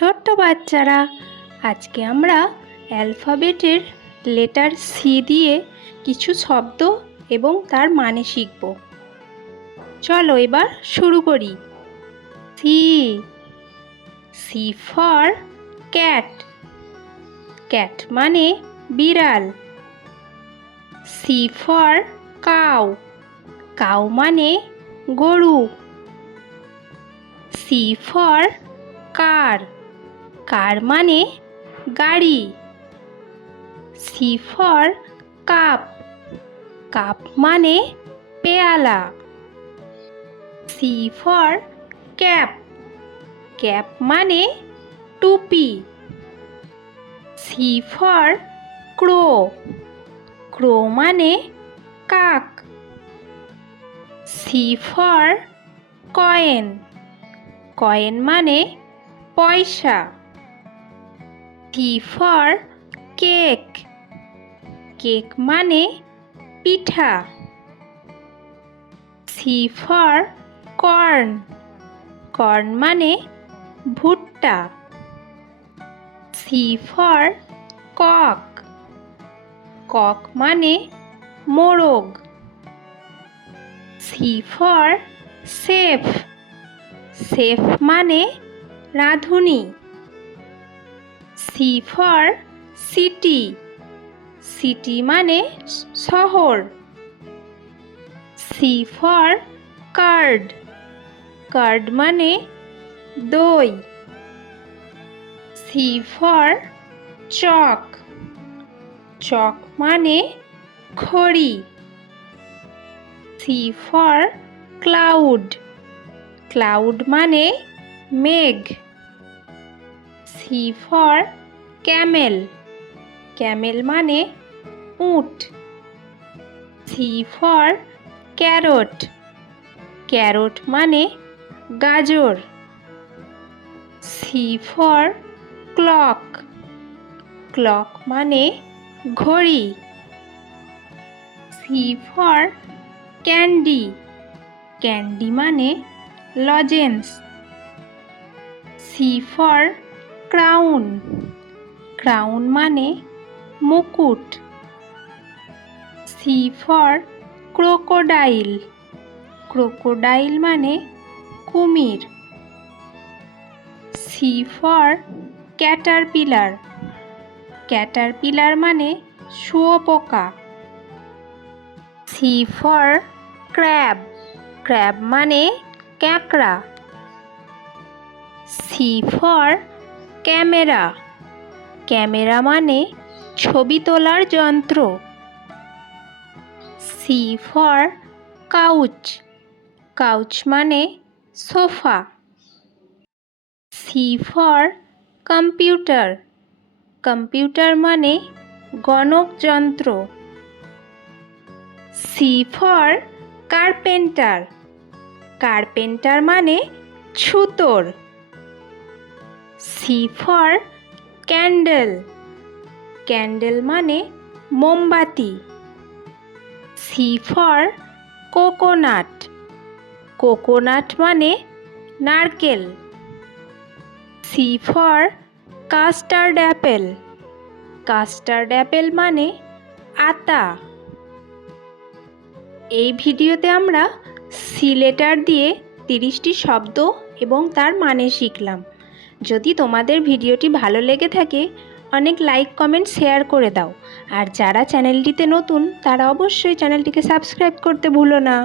ছোট্ট বাচ্চারা, আজকে আমরা অ্যালফাবেটের লেটার সি দিয়ে কিছু শব্দ এবং তার মানে শিখব। চলো এবার শুরু করি। C, C for cat. Cat মানে বিড়াল। C for cow. কাউ মানে গরু। সি ফর কার। কার মানে গাড়ি। C for cup. কাপ মানে পেয়ালা। C for cap. ক্যাপ মানে টুপি। সি ফর ক্রো। ক্রো মানে কাক। C for coin. কয়েন মানে পয়সা। C for cake. কেক মানে পিঠা। C for corn. কর্ন মানে ভুট্টা। C for cock. কক মানে মোরগ। C for safe. সেফ মানে রাঁধুনি। C for city. সিটি মানে শহর। C for card. কার্ড মানে দই। সি ফর চক। চক মানে খড়ি। C for cloud. ক্লাউড মানে মেঘ। C for Camel. ক্যামেল মানে উট। C for carrot. ক্যারট মানে গাজর। C for clock. ক্লক মানে ঘড়ি। C for candy. ক্যান্ডি মানে লজেন্স। C for crown. ক্রাউন মানে মুকুট। C for crocodile. ক্রোকোডাইল মানে কুমির। C for Caterpillar. ক্যাটারপিলার মানে শুঁয়োপোকা। C for crab. ক্র্যাব মানে ক্যাঁকড়া। C for camera. ক্যামেরা মানে ছবি তোলার যন্ত্র। C for couch. কাউচ মানে sofa. C for computer. Computer মানে গণক যন্ত্র। C for carpenter. কার্পেন্টার মানে ছুতোর। C for candle. ক্যান্ডেল মানে মোমবাতি। C for coconut. কোকোনাট মানে নারকেল। C for custard apple. Custard apple মানে আতা। এই ভিডিওতে আমরা সি লেটার দিয়ে 30টি শব্দ এবং তার মানে শিখলাম। যদি তোমাদের ভিডিওটি ভালো লেগে থাকে অনেক লাইক কমেন্ট শেয়ার করে দাও। আর যারা চ্যানেলটিতে নতুন তারা অবশ্যই চ্যানেলটিকে সাবস্ক্রাইব করতে ভুলো না।